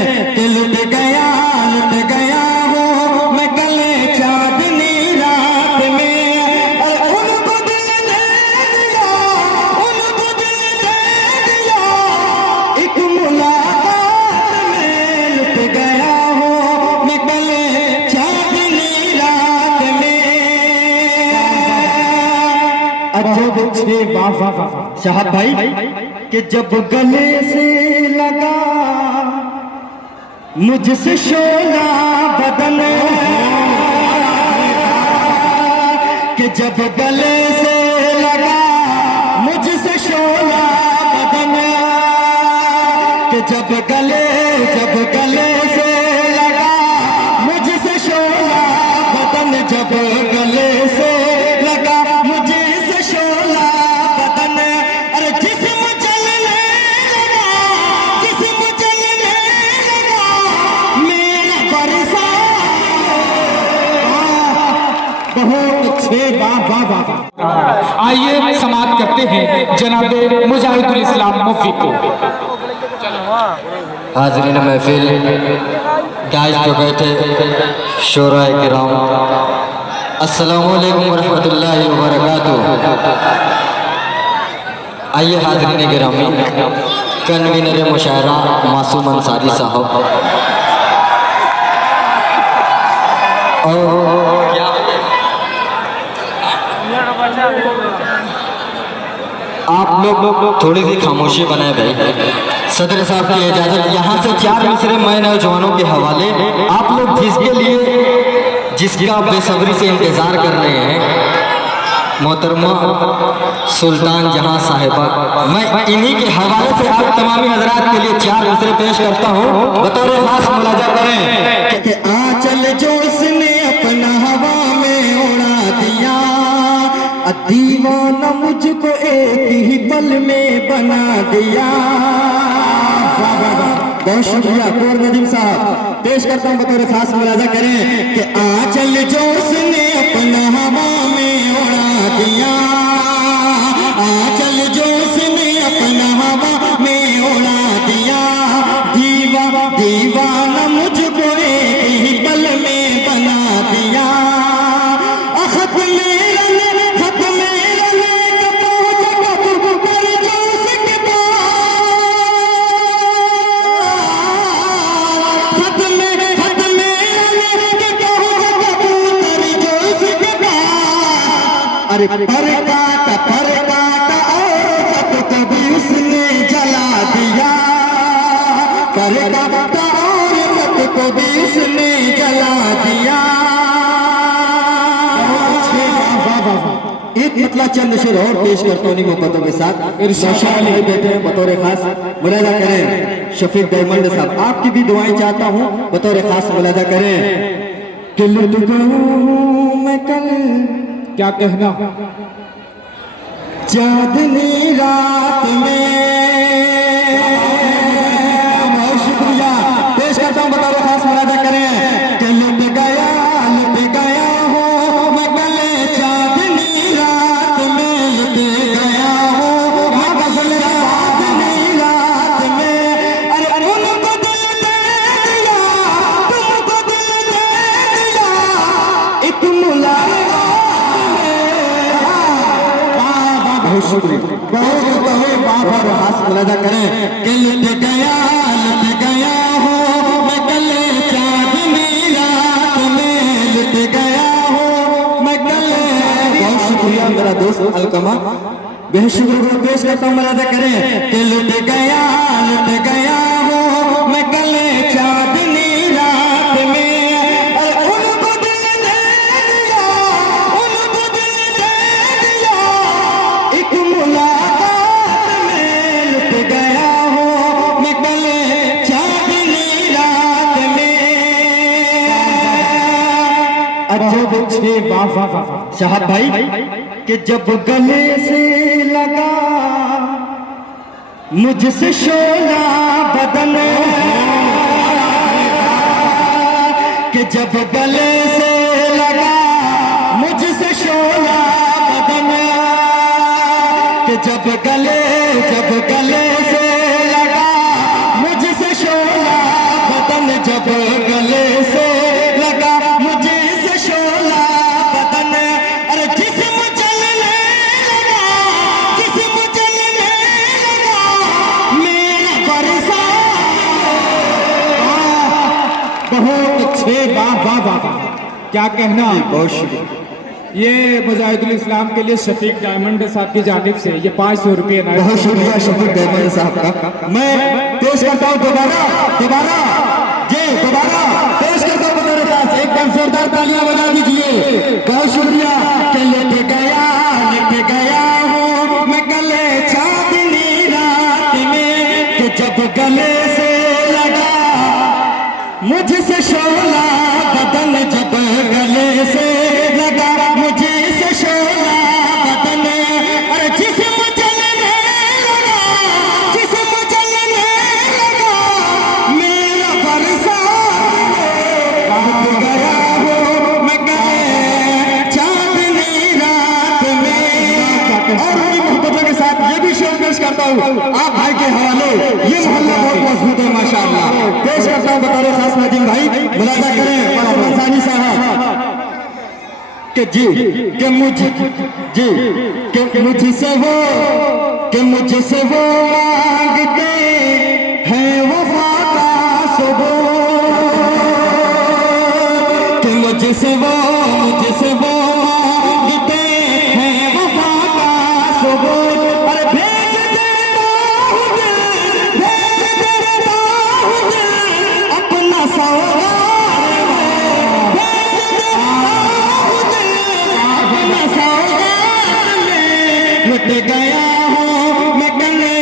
करें कि लुट गया हो मैं कल चांदनी रात में। और उनको दिल दे दिया, उनको दिल दे दिया, एक मुलाकात में लुट गया हो मैं कल चांदनी रात में। शाहब भाई कि जब गले से लगा मुझसे शोला बदन, कि जब गले से लगा मुझसे शोला बदन, कि जब गले से लगा मुझसे शोला बदन, जब गले से लगा मुझसे शोला बदन। अरे जिस्म चलने लगा, जिस्म चलने लगा मेरा बरसा। बहुत अच्छे, वाह वाह वाह। आइए समाप्त करते हैं जनाब मुजाहिदुल इस्लाम मुफ्ती को। हाज़रीन महफिल, दाइश पे बैठे शोराए किराम, अस्सलामु अलैकुम वरहमतुल्लाहि वबरकातुहू। आइए हाज़रीन गिरामी, कन्वीनर मुशायरा मासूम अंसारी साहब और आप लोग थोड़ी सी खामोशी बनाए भाई। सदर साहब की इजाज़त, यहाँ से 4 मिसरे मैं नौजवानों के हवाले आप लोग जिसके लिए जिसका बेसब्री से इंतज़ार कर रहे हैं, मोहतरमा सुल्तान जहां साहिबा, मैं इन्हीं के हवाले से आप तमामी हजरात के लिए 4 मिसरे पेश करता हूँ, बतौर खास मुलाजा करें कि आंचल जो उसने अपना हवा में उड़ा दिया, दीवाना मुझको एक ही पल में बना दिया। बहुत शुक्रिया कोर नदीम साहब, पेश करता हूँ बतौर खास मुलाजा करें कि आंचल जो उसने अपना हवा में उड़ा दिया, आंचल जो उसने अपना हवा में उड़ा दिया, दीवाना मुझको एक ही पल में बना दिया। खत मेरा अरे पर काटा और खत कभी उसने जला दिया, पर काटा और खत कभी उसने जला दिया। एक मतला चंद शेर और पेश करता हूँ मोहब्बतों के साथ। इरशाद नहीं बैठे हैं बतौर खास मुलाजा करें शफीक डायमंड साहब, आपकी भी दुआएं चाहता हूँ बतौर खास मुलाजा करें कि लुट गया मैं कल, क्या कहना, चांदनी रात में। बहुत शुक्रिया, पेश करता हूँ बतौर खास मुलाजा करें कि लुट गया हो मैं कल चांदनी रात में, लुट गया हो मैं कल चांदनी रात में। अरे उनको दिल दे दिया, तुमको दिल दे दिया, एक मुलाकात। बहुत शुक्रिया, बहुत बार हाथ मुलाजा करें कि लुट गया हो मैं कल चांदनी रात में, लुट गया हो मैं कल। बहुत शुक्रिया मेरा दोस्त अलकमा, बेहद शुक्रिया, पेश करता हूँ मुलाजा करें कि लुट गया हो मैं कल चांदनी रात में। उनको दिल दे दिया, उनको दिल दे दिया, एक मुलाकात में लुट गया हो मैं कल चांदनी रात में। अच्छा शाहब भाई कि जब गले से लगा मुझसे शोला बदन, कि जब गले से लगा मुझसे शोला बदन, कि जब गले से लगा मुझसे शोला बदन जब गले से लगा मुझे से शोला बदन, अरे जिस्म जलने लगा, जिस्म जलने लगा मेरा बरसा। बहुत अच्छे, वाह वाह वाह वाह, क्या कहना। बहुत शुक्रिया। ये मुजाहिदुल इस्लाम के लिए शफीक डायमंड साहब की जानिब से ये 500 रुपये। बहुत शुक्रिया शफीक डायमंड साहब का। मैं पेश करता हूँ दोबारा दोबारा पेश करता हूँ मेरे पास, एकदम जोरदार तालियां बजा दीजिए। बहुत शुक्रिया। कि लिट गया हूँ मैं गले चांदनी रात में, कि जब गले से लगा मुझसे शोला बदन, जब गले से लगा मुझे से शोला बदन, अरे जिस्म जलने लगा, जिस्म जलने लगा मेरा बरसा। लिट गया हूँ मैं गले चांदनी रात में। और अपनी मोहब्बतों के साथ ये भी शेर पेश करता हूँ आप भाई के हवाले। ये मोहल्ला बहुत मजबूत है माशाअल्लाह। पेश करता हूँ बतौर खास नाज़रीन भाई, मुलाज़ा करें मासूम सानी साहब कि जी कि मुझसे वो मांगते हैं वफा का सबूत, कि मुझसे वो मांगते हैं वफा का सबूत, अरे भेज देता हूँ दिल अपना सौगात, भेज देता हूँ दिल अपना सौगात में। लुट गया हूँ मैं गले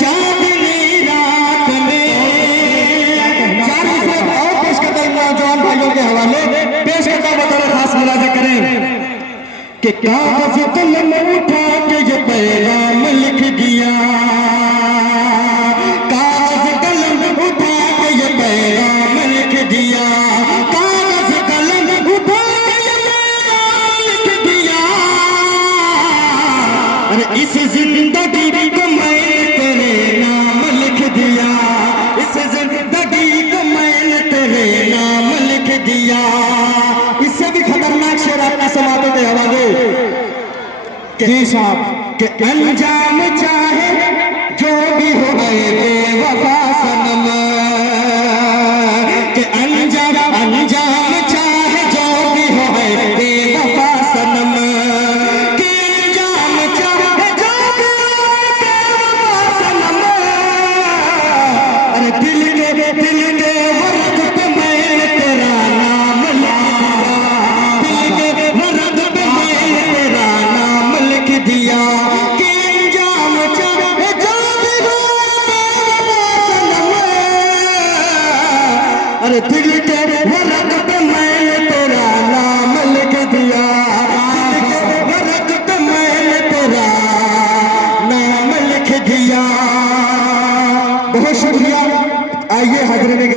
चांदनी रात में। चार मिसरे और पेश करता हूँ नौजवान भाइयों के हवाले, पेश करता हूँ बतौर खास मुलाज़ा करें कि कागज़ कलम उठा के ये पैगाम लिख दिया, कागज़ कलम उठा के ये पैगाम लिख दिया, कागज़ कलम उठा के ये पैगाम लिख दिया, अरे इस जिंदगी को मैं तेरे नाम लिख दिया, इस जिंदगी को मैंने तेरे नाम लिख दिया। इससे भी खतरनाक शेर आपकी समातों के हवाले। जी साहब, कि अंजाम चाहे